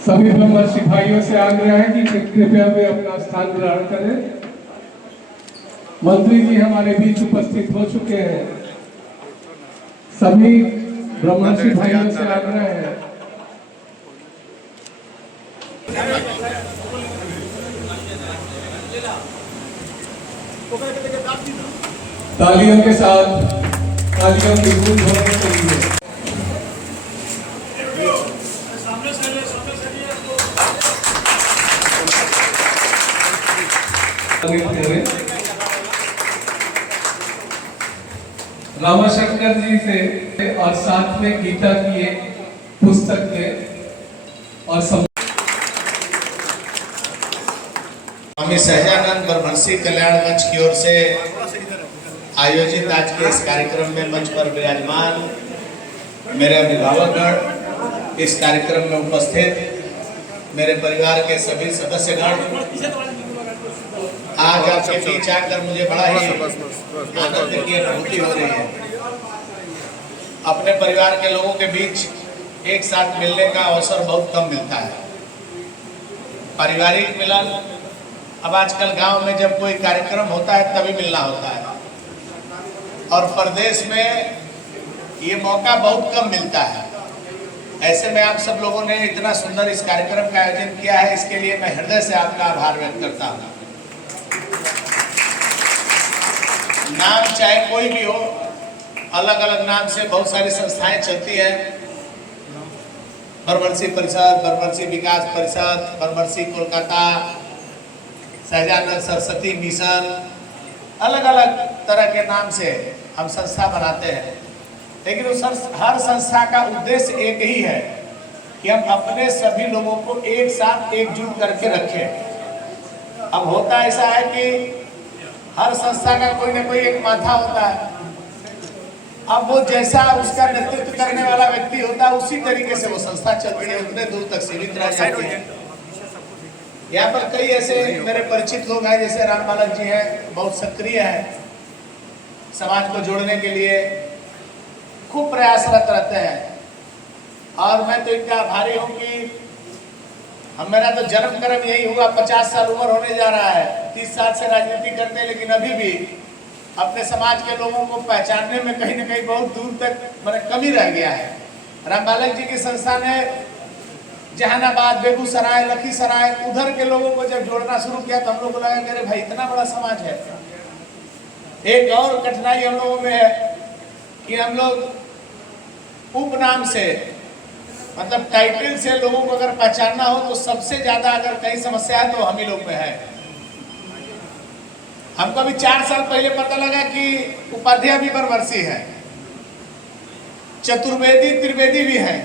सभी ब्रह्मर्षि भाइयों से आग्रह है कि कृपया वे अपना स्थान ग्रहण करें। मंत्री जी हमारे बीच उपस्थित हो चुके हैं। सभी ब्रह्मर्षि भाइयों से आग्रह है। तालियों के साथ तालियों की गूंज होनी चाहिए। रामाशंकर जी से और साथ में गीता की एक पुस्तक के और स्वामी सहजानंद ब्रह्मर्षि कल्याण मंच की ओर से आयोजित आज के इस कार्यक्रम में मंच पर विराजमान मेरे अभिभावकगण, इस कार्यक्रम में उपस्थित मेरे परिवार के सभी सदस्यगण, आज आपके बीच आकर मुझे बड़ा ही आनंद की अनुभूति हो रही है। अपने परिवार के लोगों के बीच एक साथ मिलने का अवसर बहुत कम मिलता है। पारिवारिक मिलन अब आजकल गांव में जब कोई कार्यक्रम होता है तभी मिलना होता है, और प्रदेश में ये मौका बहुत कम मिलता है। ऐसे में आप सब लोगों ने इतना सुंदर इस कार्यक्रम का आयोजन किया है, इसके लिए मैं हृदय से आपका आभार व्यक्त करता हूँ। नाम चाहे कोई भी हो, अलग अलग नाम से बहुत सारी संस्थाएं चलती हैं। ब्रह्मर्षि परिषद, ब्रह्मर्षि विकास परिषद, ब्रह्मर्षि कोलकाता, सहजानंद सरस्वती मिशन, अलग अलग तरह के नाम से हम संस्था बनाते हैं। लेकिन उस हर संस्था का उद्देश्य एक ही है कि हम अपने सभी लोगों को एक साथ एकजुट करके रखें। अब होता ऐसा है कि हर संस्था का कोई ना कोई एक माथा होता है। अब वो जैसा उसका नेतृत्व करने वाला व्यक्ति होता है उसी तरीके से वो संस्था चलती है, उतने दूर तक सीमित रह जाती है। यहाँ पर कई ऐसे मेरे परिचित लोग हैं, जैसे राम बालक जी हैं, बहुत सक्रिय हैं, समाज को जोड़ने के लिए खूब प्रयासरत रहते हैं। और मैं तो इनका आभारी हूँ कि मेरा तो जन्म कर्म यही हुआ, 50 साल उम्र होने जा रहा है, 30 साल से राजनीति करते हैं, लेकिन अभी भी अपने समाज के लोगों को पहचानने में कहीं ना कहीं बहुत दूर तक मतलब कमी रह गया है। राम बालक जी की संस्था ने जहानाबाद, बेगूसराय, लखीसराय, उधर के लोगों को जब जोड़ना शुरू किया तो हम लोग को लगा कि अरे भाई इतना बड़ा समाज है। एक और कठिनाई हम लोगों में है कि हम लोग उपनाम से, मतलब टाइटल से लोगों को अगर पहचानना हो तो सबसे ज्यादा अगर कहीं समस्या है तो हम ही लोग में है। हमको अभी 4 साल पहले पता लगा कि उपाध्याय भी ब्रह्मर्षि है, चतुर्वेदी त्रिवेदी भी है।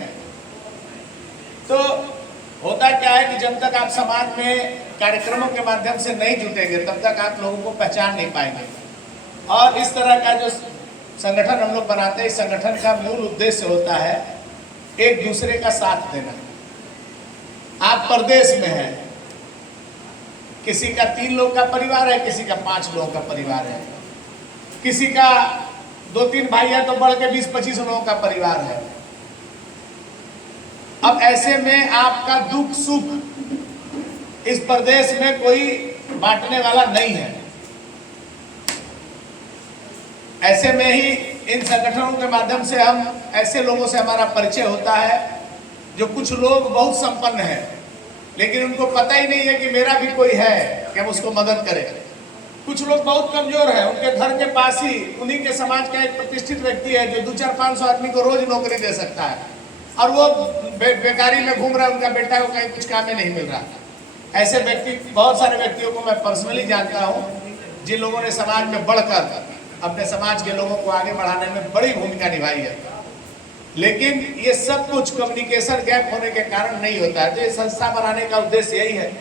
तो होता क्या है कि जब तक आप समाज में कार्यक्रमों के माध्यम से नहीं जुटेंगे तब तक आप लोगों को पहचान नहीं पाएंगे। और इस तरह का जो संगठन हम लोग बनाते हैं, इस संगठन का मूल उद्देश्य होता है एक दूसरे का साथ देना। आप प्रदेश में हैं, किसी का 3 लोग का परिवार है, किसी का 5 लोगों का परिवार है, किसी का 2-3 भाई है तो बढ़ के 20-25 लोगों का परिवार है। अब ऐसे में आपका दुख सुख इस प्रदेश में कोई बांटने वाला नहीं है। ऐसे में ही इन संगठनों के माध्यम से हम ऐसे लोगों से हमारा परिचय होता है जो कुछ लोग बहुत संपन्न हैं, लेकिन उनको पता ही नहीं है कि मेरा भी कोई है कि हम उसको मदद करें। कुछ लोग बहुत कमजोर हैं, उनके घर के पास ही उन्हीं के समाज का एक प्रतिष्ठित व्यक्ति है जो 200-400-500 आदमी को रोज नौकरी दे सकता है, और वो बेकारी में घूम रहा है, उनका बेटा को कहीं कुछ काम में नहीं मिल रहा। ऐसे व्यक्ति, बहुत सारे व्यक्तियों को मैं पर्सनली जानता हूँ जिन लोगों ने समाज में बढ़कर अपने समाज के लोगों को आगे बढ़ाने में बड़ी भूमिका निभाई है। लेकिन ये सब कुछ कम्युनिकेशन गैप होने के कारण नहीं होता है। तो ये संस्था बनाने का उद्देश्य यही है।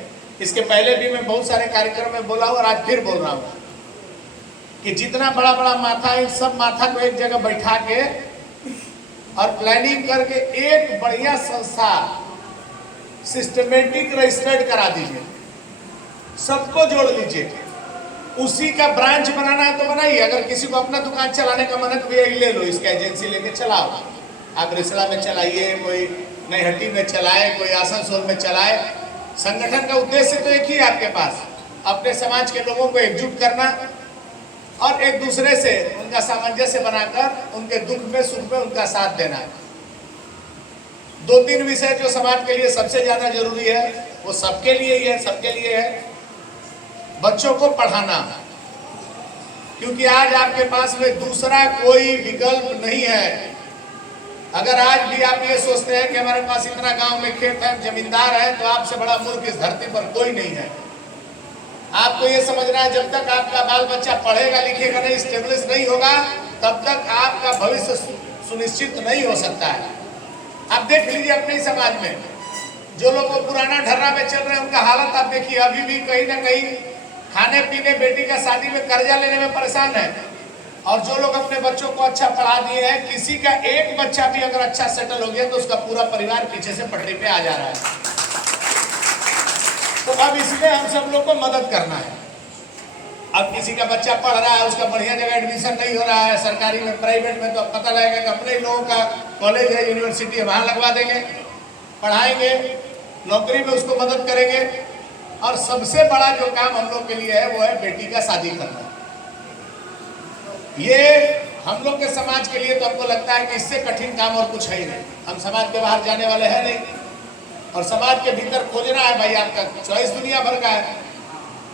इसके पहले भी मैं बहुत सारे कार्यक्रम में बोला हूँ और आज फिर बोल रहा हूँ कि जितना बड़ा बड़ा माथा है, सब माथा को एक जगह बैठा के और प्लानिंग करके एक बढ़िया संस्था सिस्टमेटिक रजिस्टर्ड करा दीजिए, सबको जोड़ लीजिए। उसी का ब्रांच बनाना है तो बनाइए। अगर किसी को अपना दुकान चलाने का मन है तो भैया ले लो, इसका एजेंसी लेके चलाओ। आप रिसड़ा में चलाइए, कोई नैहट्टी में चलाए, कोई आसनसोल में चलाए। संगठन का उद्देश्य तो एक ही है आपके पास, अपने समाज के लोगों को एकजुट करना और एक दूसरे से उनका सामंजस्य बनाकर उनके दुख में सुख में उनका साथ देना। 2-3 विषय जो समाज के लिए सबसे ज्यादा जरूरी है वो सबके लिए ही है, सबके लिए है। बच्चों को पढ़ाना, क्योंकि आज आपके पास में दूसरा कोई विकल्प नहीं है। अगर आज भी आप ये सोचते हैं कि हमारे पास इतना गांव में खेत है, जमींदार है, तो आपसे बड़ा मूर्ख इस धरती पर कोई नहीं है। आपको ये समझना है, जब तक आपका बाल बच्चा पढ़ेगा लिखेगा नहीं, स्टेब्लिश नहीं होगा, तब तक आपका भविष्य सुनिश्चित नहीं हो सकता है। आप देख लीजिए अपने समाज में जो लोग पुराना ढर्रा में चल रहे हैं, उनका हालत आप देखिए। अभी भी कहीं ना कहीं खाने पीने, बेटी का शादी में कर्जा लेने में परेशान है। और जो लोग अपने बच्चों को अच्छा पढ़ा दिए हैं, किसी का एक बच्चा भी अगर अच्छा सेटल हो गया तो उसका पूरा परिवार पीछे से पटरी पे आ जा रहा है। तो अब इसमें हम सब लोग को मदद करना है। अब किसी का बच्चा पढ़ रहा है, उसका बढ़िया जगह एडमिशन नहीं हो रहा है, सरकारी में प्राइवेट में, तो अब पता लगेगा कि अपने लोगों का कॉलेज है, यूनिवर्सिटी है, वहां लगवा देंगे, पढ़ाएंगे, नौकरी में उसको मदद करेंगे। और सबसे बड़ा जो काम हम लोग के लिए है वो है बेटी का शादी करना। ये हम लोग के समाज के लिए तो हमको लगता है कि इससे कठिन काम और कुछ है ही नहीं। हम समाज के बाहर जाने वाले हैं नहीं, और समाज के भीतर खोजना है। भाई आपका चॉइस दुनिया भर का है।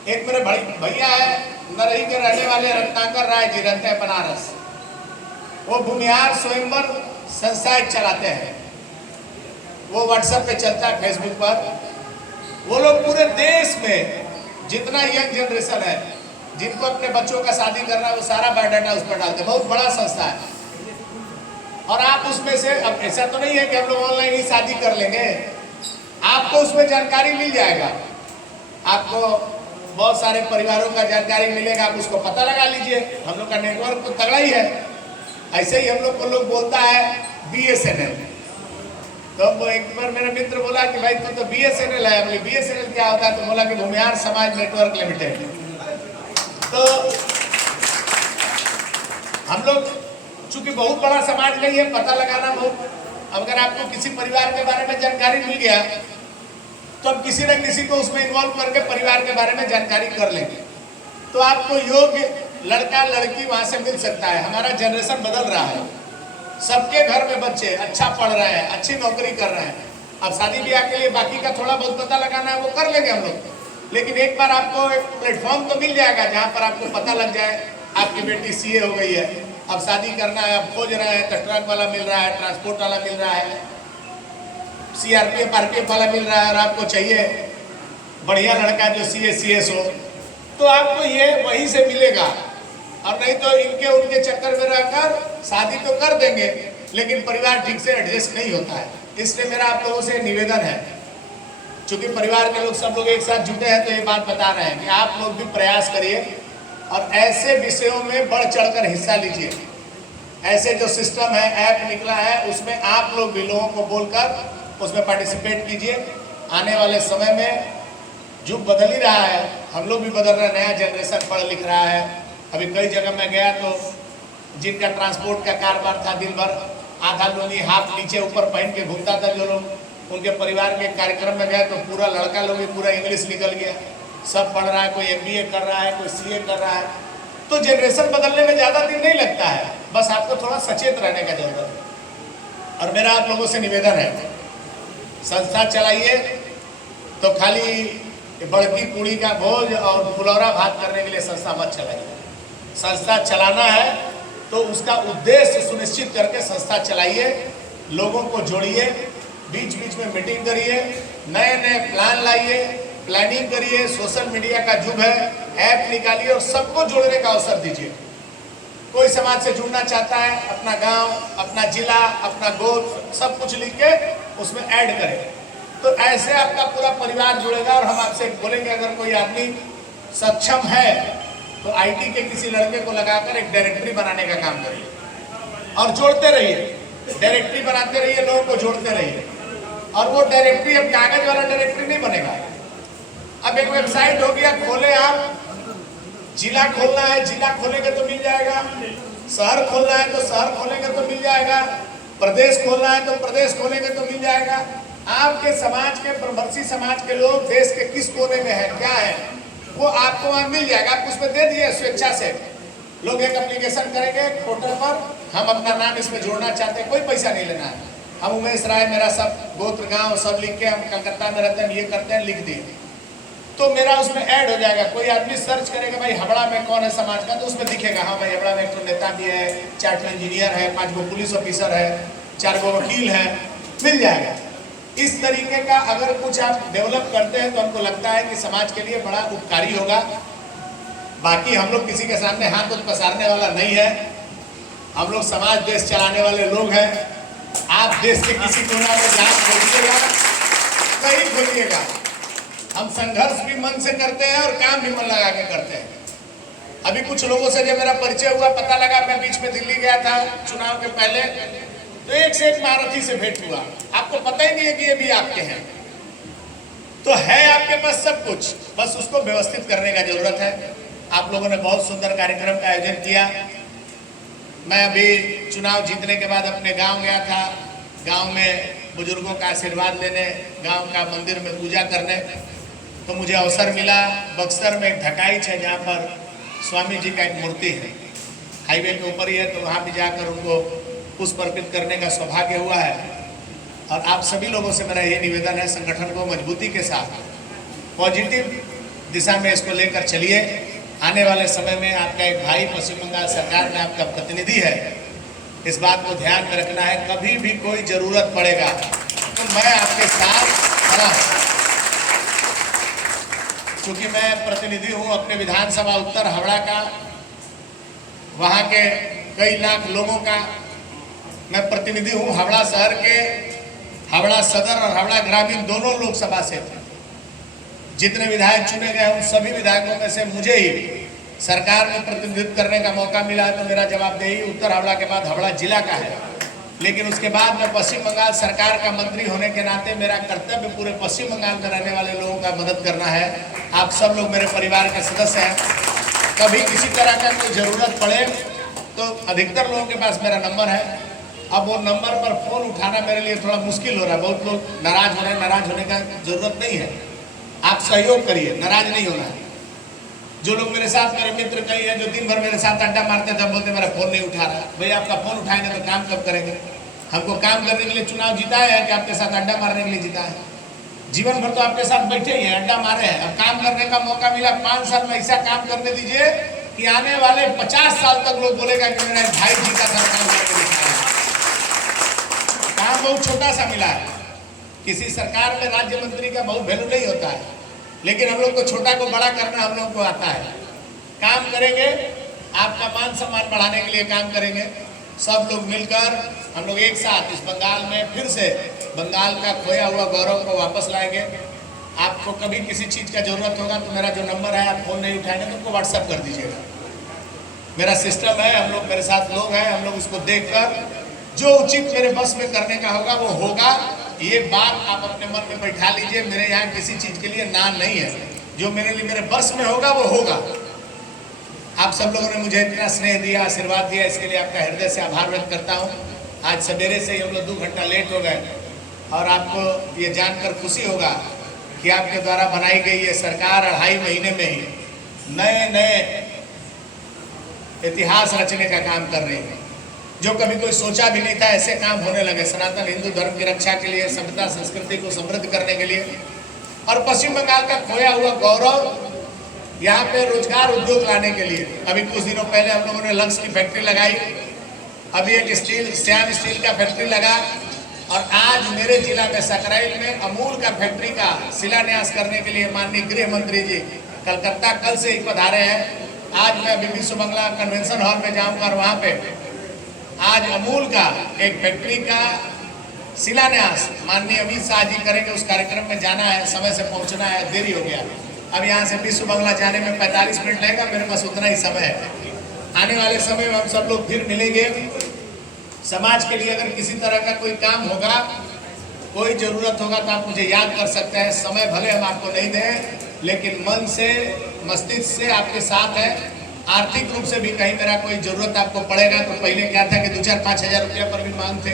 एक मेरे भैया है, नरही के रहने वाले, रत्नाकर राय जी, रहते हैं बनारस। वो भूमिहार स्वयंवर संस्था चलाते हैं, वो व्हाट्सएप पे चलता है, फेसबुक पर। वो लोग पूरे देश में जितना यंग जनरेशन है, जिनको अपने बच्चों का शादी करना है, वो सारा बायोडाटा उस पर डालते हैं। बहुत बड़ा संस्था है। और आप उसमें से, अब ऐसा तो नहीं है कि हम लोग ऑनलाइन ही शादी कर लेंगे, आपको उसमें जानकारी मिल जाएगा। आपको बहुत सारे परिवारों का जानकारी मिलेगा, आप उसको पता लगा लीजिए। हम लोग का नेटवर्क तो तगड़ा ही है। ऐसे ही हम लोग को लोग बोलता है BSNL। तो एक बार मेरा मित्र बोला कि भाई तू तो BSNL है। बोले BSNL क्या होता है? तो बोला कि भूमिहार समाज नेटवर्क लिमिटेड। तो हम लोग चूंकि बहुत बड़ा समाज नहीं है, पता लगाना बहुत। अगर आपको किसी परिवार के बारे में जानकारी मिल गया तो अब किसी न किसी को उसमें इन्वॉल्व करके परिवार के बारे में जानकारी कर लेंगे, तो आपको योग्य लड़का लड़की वहां से मिल सकता है। हमारा जनरेशन बदल रहा है, सबके घर में बच्चे अच्छा पढ़ रहे हैं, अच्छी नौकरी कर रहे हैं। अब शादी ब्याह के लिए बाकी का थोड़ा बहुत पता लगाना है, वो कर लेंगे हम लोग। लेकिन एक बार आपको एक प्लेटफॉर्म तो मिल जाएगा जहाँ पर आपको पता लग जाए आपकी बेटी CA हो गई है, अब शादी करना है, अब खोज रहे हैं तो ट्रक वाला मिल रहा है, ट्रांसपोर्ट वाला मिल रहा है, CRPF RPF वाला मिल रहा है, और आपको चाहिए बढ़िया लड़का जो CA CS हो, तो आपको ये वहीं से मिलेगा। और नहीं तो इनके उनके चक्कर में रहकर शादी तो कर देंगे, लेकिन परिवार ठीक से एडजस्ट नहीं होता है। इसलिए मेरा आप लोगों से निवेदन है, चूंकि परिवार के लोग सब लोग एक साथ जुटे हैं, तो ये बात बता रहे हैं कि आप लोग भी प्रयास करिए और ऐसे विषयों में बढ़ चढ़कर हिस्सा लीजिए। ऐसे जो सिस्टम है, ऐप निकला है, उसमें आप लोग भी लोगों को बोलकर उसमें पार्टिसिपेट कीजिए। आने वाले समय में युग बदल ही रहा है, हम लोग भी बदल रहे हैं, नया जनरेशन पढ़ लिख रहा है। अभी कई जगह मैं गया तो जिनका ट्रांसपोर्ट का कारोबार था, दिन भर आधा लोनी हाथ नीचे ऊपर पहन के घूमता था, जो लोग उनके परिवार के कार्यक्रम में गए तो पूरा लड़का लोग पूरा इंग्लिश निकल गया, सब पढ़ रहा है, कोई MBA कर रहा है, कोई CA कर रहा है। तो जनरेशन बदलने में ज़्यादा दिन नहीं लगता है, बस आपको थोड़ा सचेत रहने का जरूरत है। और मेरा आप लोगों से निवेदन है, संस्था चलाइए तो खाली बड़की पूड़ी का भोज और फुलौरा भात करने के लिए संस्था मत चलाइए। संस्था चलाना है तो उसका उद्देश्य सुनिश्चित करके संस्था चलाइए, लोगों को जोड़िए, बीच बीच में मीटिंग करिए, नए नए प्लान लाइए, प्लानिंग करिए। सोशल मीडिया का युग है, ऐप निकालिए और सबको जोड़ने का अवसर दीजिए। कोई समाज से जुड़ना चाहता है, अपना गांव, अपना जिला, अपना गोत्र सब कुछ लिख के उसमें ऐड करें, तो ऐसे आपका पूरा परिवार जुड़ेगा। और हम आपसे बोलेंगे अगर कोई आदमी सक्षम है तो IT के किसी लड़के को लगाकर एक डायरेक्टरी बनाने का काम करिए और जोड़ते रहिए, डायरेक्टरी बनाते रहिए, लोगों को जोड़ते रहिए। और वो डायरेक्टरी अब कागज वाला डायरेक्टरी नहीं बनेगा, अब एक वेबसाइट हो गया, खोले आप, जिला खोलना है जिला खोलेंगे तो मिल जाएगा, शहर खोलना है तो शहर खोलेंगे तो मिल जाएगा, प्रदेश खोलना है तो प्रदेश खोलेंगे तो मिल जाएगा। आपके समाज के प्रभर्सी समाज के लोग देश के किस कोने में है, क्या है, वो आपको वहां मिल जाएगा। आप उसमें दे दिए स्वेच्छा से। लोग एक एप्लीकेशन करेंगे पोर्टल पर, हम अपना नाम इसमें जोड़ना चाहते हैं, कोई पैसा नहीं लेना है। हम उमेश राय, मेरा सब गोत्र गांव सब लिख के, हम कलकत्ता में रहते हैं, ये करते हैं, लिख दिए तो मेरा उसमें ऐड हो जाएगा। कोई आदमी सर्च करेगा भाई हावड़ा में कौन है समाज का, तो उसमें दिखेगा हाँ भाई हावड़ा में एक तो नेता भी है, 4 इंजीनियर है, 5 गो पुलिस ऑफिसर है, 4 गो वकील है, मिल जाएगा। इस तरीके का अगर कुछ आप डेवलप करते हैं तो हमको लगता है कि समाज के लिए बड़ा उपकारी होगा। बाकी हम लोग किसी के सामने हाथ उठ पसारने वाला नहीं है। हम लोग समाज देश चलाने वाले लोग हैं। आप देश के किसी कोना में जांच खोलिएगा, कहीं खोलिएगा, हम संघर्ष भी मन से करते हैं और काम भी मन लगा के करते हैं। अभी कुछ लोगों से जब मेरा परिचय हुआ, पता लगा, मैं बीच में दिल्ली गया था चुनाव के पहले, तो एक से एक महारथी से भेंट हुआ। आपको पता ही नहीं है कि ये भी आपके हैं। तो है आपके पास सब कुछ, बस उसको व्यवस्थित करने का जरूरत है। आप लोगों ने बहुत सुंदर कार्यक्रम का आयोजन किया। मैं अभी चुनाव जीतने के बाद अपने गांव गया था, गांव में बुजुर्गों का आशीर्वाद लेने, गांव का मंदिर में पूजा करने, तो मुझे अवसर मिला। बक्सर में एक ढकाईच है जहाँ पर स्वामी जी का एक मूर्ति है, हाईवे के ऊपर ही है, तो वहाँ भी जाकर उनको पुष्प अर्पित करने का सौभाग्य हुआ है। और आप सभी लोगों से मेरा ये निवेदन है, संगठन को मजबूती के साथ पॉजिटिव दिशा में इसको लेकर चलिए। आने वाले समय में आपका एक भाई पश्चिम बंगाल सरकार में आपका प्रतिनिधि है, इस बात को ध्यान में रखना है। कभी भी कोई जरूरत पड़ेगा तो मैं आपके साथ खड़ा हूँ, क्योंकि मैं प्रतिनिधि हूँ अपने विधानसभा उत्तर हावड़ा का, वहाँ के कई लाख लोगों का मैं प्रतिनिधि हूँ। हावड़ा शहर के, हावड़ा सदर और हावड़ा ग्रामीण दोनों लोकसभा से थे। जितने विधायक चुने गए उन सभी विधायकों में से मुझे ही सरकार में प्रतिनिधित्व करने का मौका मिला है, तो मेरा जवाबदेही उत्तर हावड़ा के बाद हावड़ा जिला का है। लेकिन उसके बाद में पश्चिम बंगाल सरकार का मंत्री होने के नाते मेरा कर्तव्य पूरे पश्चिम बंगाल में रहने वाले लोगों का मदद करना है। आप सब लोग मेरे परिवार के सदस्य हैं। कभी किसी तरह का कोई ज़रूरत पड़े तो अधिकतर लोगों के पास मेरा नंबर है। अब वो नंबर पर फ़ोन उठाना मेरे लिए थोड़ा मुश्किल हो रहा है। बहुत लोग नाराज़ हो रहे हैं, नाराज़ होने का ज़रूरत नहीं है। आप सहयोग करिए, नाराज़ नहीं होना है। जो लोग मेरे साथ, मेरे मित्र कई हैं जो दिन भर मेरे साथ अड्डा मारते थे, बोलते मेरा फ़ोन नहीं उठा रहा। भाई आपका फ़ोन उठाएंगे तो काम कब करेंगे? हमको काम करने के लिए चुनाव जीता है कि आपके साथ अड्डा मारने के लिए जीता है? जीवन भर तो आपके साथ बैठे ही हैं, अड्डा मारे हैं। अब काम करने का मौका मिला, 5 साल में ऐसा काम करने दीजिए कि आने वाले 50 साल तक लोग बोलेगा कि मेरा भाई जी का घर काम करके दिखाया। काम बहुत छोटा सा मिला है। किसी सरकार में राज्य मंत्री का बहुत वैल्यू नहीं होता है, लेकिन हम लोग को छोटा को बड़ा करना हम लोग को आता है। काम करेंगे, आपका मान सम्मान बढ़ाने के लिए काम करेंगे। सब लोग मिलकर हम लोग एक साथ इस बंगाल में फिर से बंगाल का खोया हुआ गौरव को वापस लाएंगे। आपको कभी किसी चीज़ का जरूरत होगा तो मेरा जो नंबर है, आप फ़ोन नहीं उठाएंगे तो उनको व्हाट्सएप कर दीजिएगा। मेरा सिस्टम है, हम लोग मेरे साथ लोग हैं, हम लोग उसको देखकर जो उचित मेरे बस में करने का होगा वो होगा। ये बात आप अपने मन में बैठा लीजिए। मेरे यहाँ किसी चीज़ के लिए ना नहीं है, जो मेरे लिए मेरे बस में होगा वो होगा। आप सब लोगों ने मुझे इतना स्नेह दिया, आशीर्वाद दिया, इसके लिए आपका हृदय से आभार व्यक्त करता हूँ। आज सवेरे से ही हम लोग 2 घंटा लेट हो गए और आपको ये जानकर खुशी होगा कि आपके द्वारा बनाई गई ये सरकार 2.5 महीने में ही नए नए इतिहास रचने का काम कर रही है। जो कभी कोई सोचा भी नहीं था ऐसे काम होने लगे, सनातन हिंदू धर्म की रक्षा के लिए, सभ्यता संस्कृति को समृद्ध करने के लिए, और पश्चिम बंगाल का खोया हुआ गौरव यहाँ पे रोजगार उद्योग लाने के लिए। अभी कुछ दिनों पहले हम लोगों ने लक्स की फैक्ट्री लगाई, अभी एक श्याम स्टील का फैक्ट्री लगा, और आज मेरे जिला में सकराइल में अमूल का फैक्ट्री का शिलान्यास करने के लिए माननीय गृह मंत्री जी कलकत्ता कल से ही पधारे हैं। आज मैं अभी विश्व बंगला कन्वेंशन हॉल में जाऊँगा और वहाँ पे आज अमूल का एक फैक्ट्री का शिलान्यास माननीय अमित शाह जी करेंगे। उस कार्यक्रम में जाना है, समय से पहुंचना है, देरी हो गया। अब यहाँ से विश्व बंगला जाने में 45 मिनट लगेगा, मेरे पास उतना ही समय है। आने वाले समय में हम सब लोग फिर मिलेंगे। समाज के लिए अगर किसी तरह का कोई काम होगा, कोई ज़रूरत होगा तो आप मुझे याद कर सकते हैं। समय भले हम आपको नहीं दें, लेकिन मन से, मस्तिष्क से आपके साथ है। आर्थिक रूप से भी कहीं मेरा कोई ज़रूरत आपको पड़ेगा तो पहले क्या था कि 2-4-5 हज़ार रुपया पर भी मांग थे,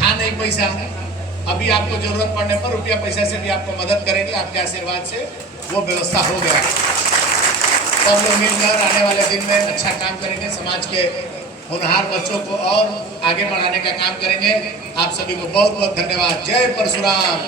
था नहीं पैसा, अभी आपको जरूरत पड़ने पर रुपया पैसा से भी आपको मदद करेंगे, आपके आशीर्वाद से वो व्यवस्था हो गया। तो हम लोग मिलकर आने वाले दिन में अच्छा काम करेंगे, समाज के होनहार बच्चों को और आगे बढ़ाने का काम करेंगे। आप सभी को बहुत बहुत धन्यवाद। जय परशुराम।